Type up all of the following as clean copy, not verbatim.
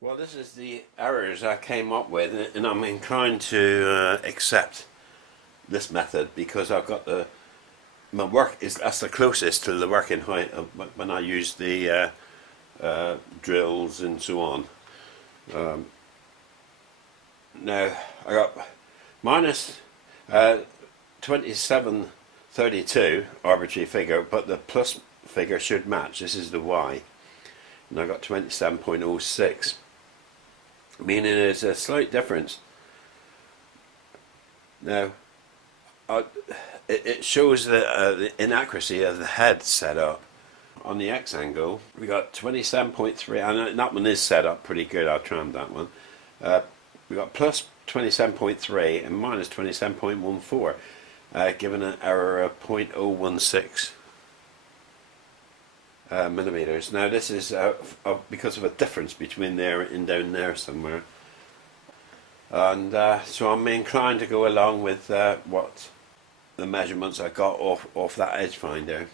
Well, this is the errors I came up with, and I'm inclined to accept this method because I've got my work is that's the closest to the working height of when I use the drills and so on. Now I got minus 2732 arbitrary figure, but the plus figure should match. This is the Y, and I got 27.06. Meaning there's a slight difference. Now, it shows the inaccuracy of the head setup. On the X angle, we got 27.3, and that one is set up pretty good. I'll trim that one. We got plus 27.3 and minus 27.14, giving an error of 0.016 millimeters. Now this is because of a difference between there and down there somewhere, and so I'm inclined to go along with what the measurements I got off that edge finder.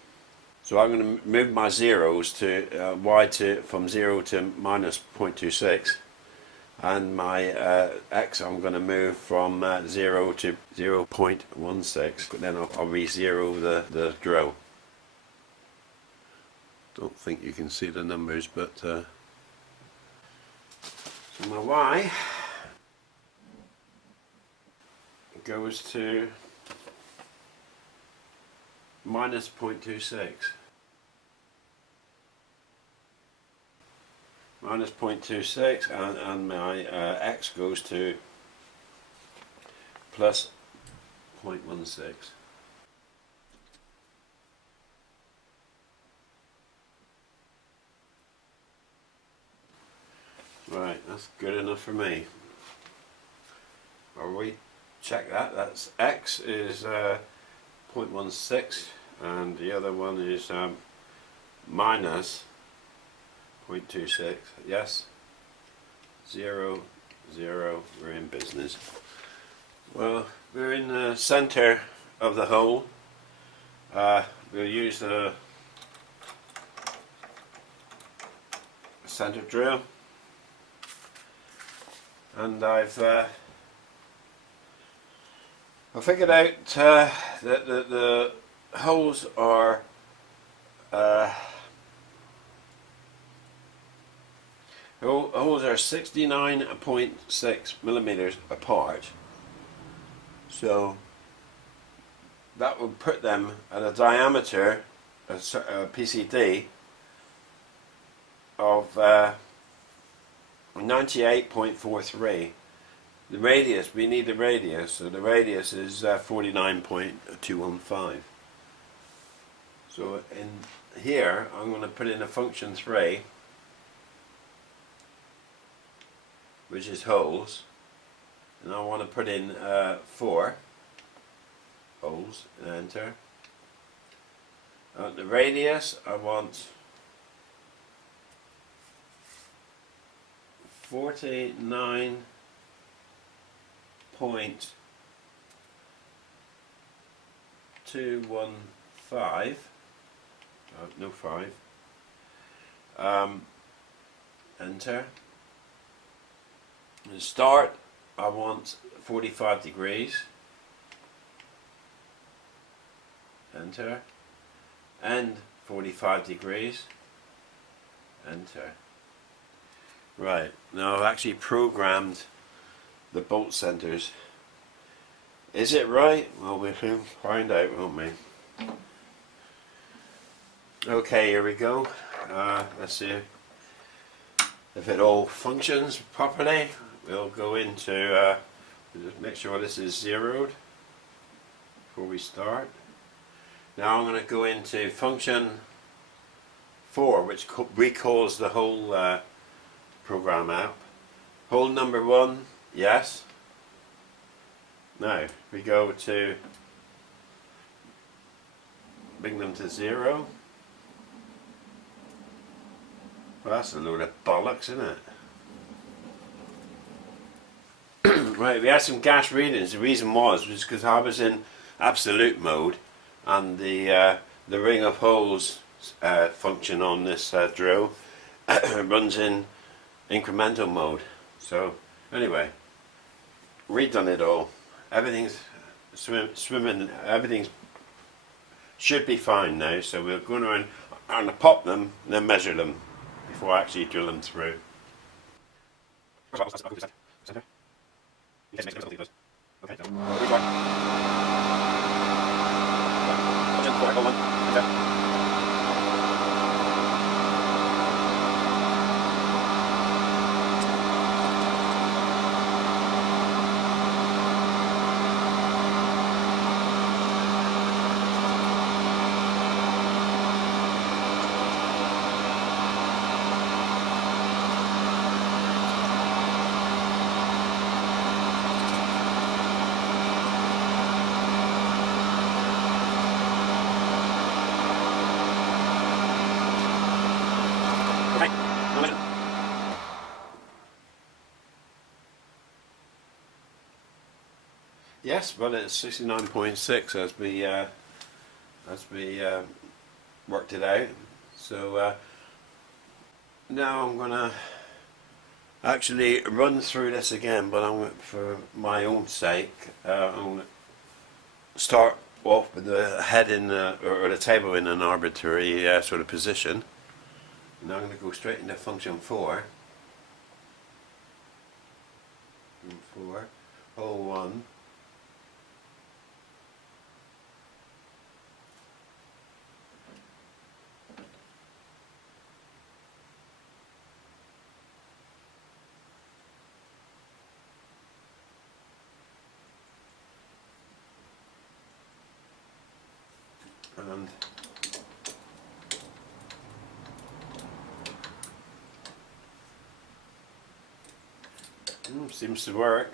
So I'm going to move my zeros to Y from 0 to minus 0.26, and my X I'm going to move from 0 to 0.16. Then I'll re-zero the drill. Don't think you can see the numbers, but so my Y goes to minus 0.26. Minus 0.26, and my X goes to plus 0.16. Right, that's good enough for me. I'll recheck that. That's X is 0.16 and the other one is minus 0.26. Yes, 0, 0, we're in business. Well, we're in the center of the hole. We'll use the center drill. And I figured out that the holes are holes are 69.6 millimeters apart. So that would put them at a diameter, a PCD of 98.43. The radius, we need the radius, so the radius is 49.215. So in here I'm going to put in a function 3, which is holes, and I want to put in 4 holes and enter. The radius I want 49.215. No 5. Enter. And start I want 45 degrees. Enter. End 45 degrees. Enter. Right, now I've actually programmed the bolt centers. Is it right? Well, we'll soon find out, won't we? Okay, here we go. Let's see if it all functions properly. We'll go into just make sure this is zeroed before we start. Now I'm going to go into function 4, which recalls the whole program app. Hole number 1, yes. Now we go to bring them to 0. Well, that's a load of bollocks, isn't it? Right, we had some gas readings. The reason was because I was in absolute mode, and the ring of holes function on this drill runs in incremental mode. So anyway, redone it all. Everything's swimming. Everything's should be fine now. So we're going around and pop them, and then measure them before I actually drill them through. Yes, well, it's 69.6 as we worked it out. So now I'm gonna actually run through this again, but for my own sake, I'm gonna start off with the head in or the table in an arbitrary sort of position. Now I'm going to go straight into function 4. Hole 1. And seems to work.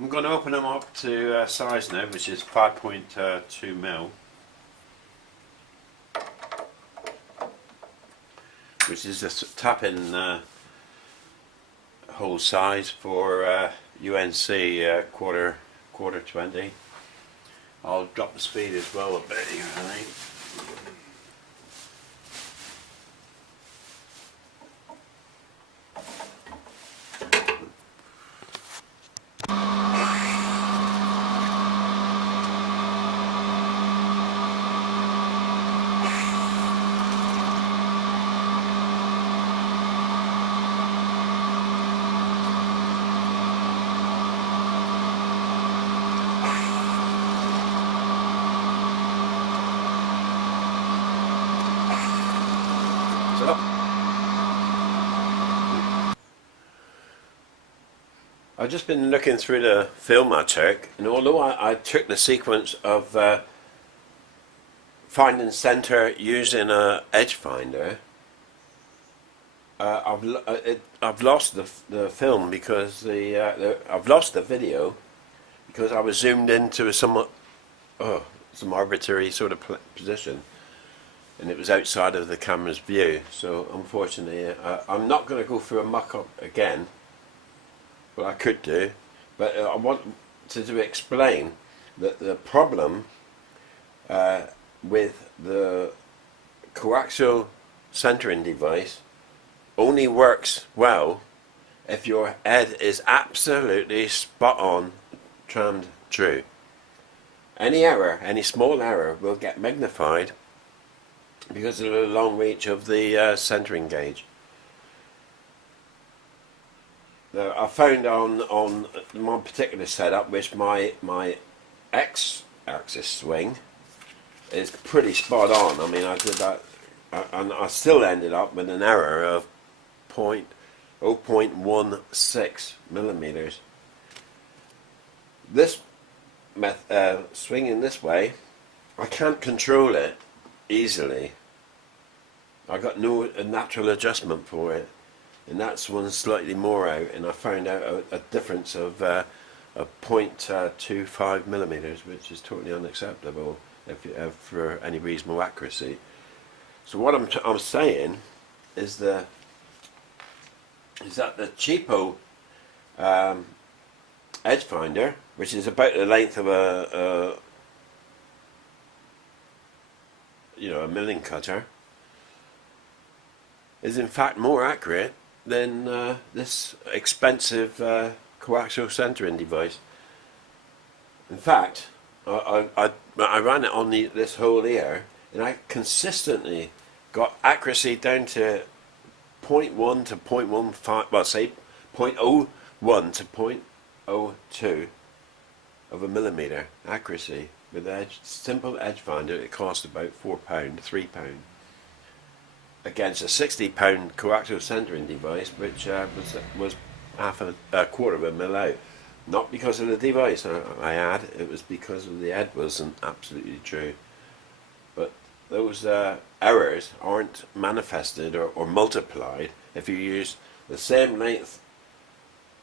I'm going to open them up to size now, which is 5.2 mil, which is a tap-in hole size for UNC quarter 20. I'll drop the speed as well a bit here, I think. I've just been looking through the film I took, and although I took the sequence of finding centre using a edge finder, I've lost the film because I've lost the video because I was zoomed into some arbitrary sort of position, and it was outside of the camera's view. So unfortunately, I'm not going to go through a mock-up again. Well, I could do, but I want to explain that the problem with the coaxial centering device only works well if your head is absolutely spot on trammed true. Any error, any small error, will get magnified because of the long reach of the centering gauge. I found on my particular setup, which my X-axis swing is pretty spot on. I mean, I did that, and I still ended up with an error of 0.16 millimeters. This swinging this way, I can't control it easily. I got no natural adjustment for it. And that's one slightly more out, and I found out a difference of 0.25 millimeters, which is totally unacceptable for any reasonable accuracy. So what I'm saying is that the cheapo edge finder, which is about the length of a milling cutter, is in fact more accurate than this expensive coaxial centering device. In fact, I ran it on this hole here, and I consistently got accuracy down to 0.1 to 0.15, well, say 0.01 to 0.02 of a millimeter accuracy with a simple edge finder. It cost about £4, £3. Against a £60 coaxial centering device, which was a quarter of a mil out. Not because of the device, I add, it was because of the head wasn't absolutely true. But those errors aren't manifested or multiplied if you use the same length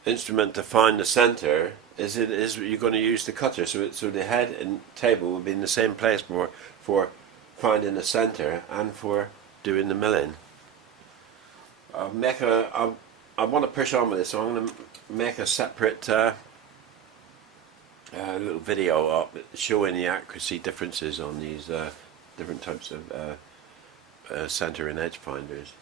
instrument to find the centre as it is you're going to use the cutter. So the head and table will be in the same place for finding the centre and for doing the milling. I want to push on with this, so I'm going to make a separate little video up showing the accuracy differences on these different types of center and edge finders.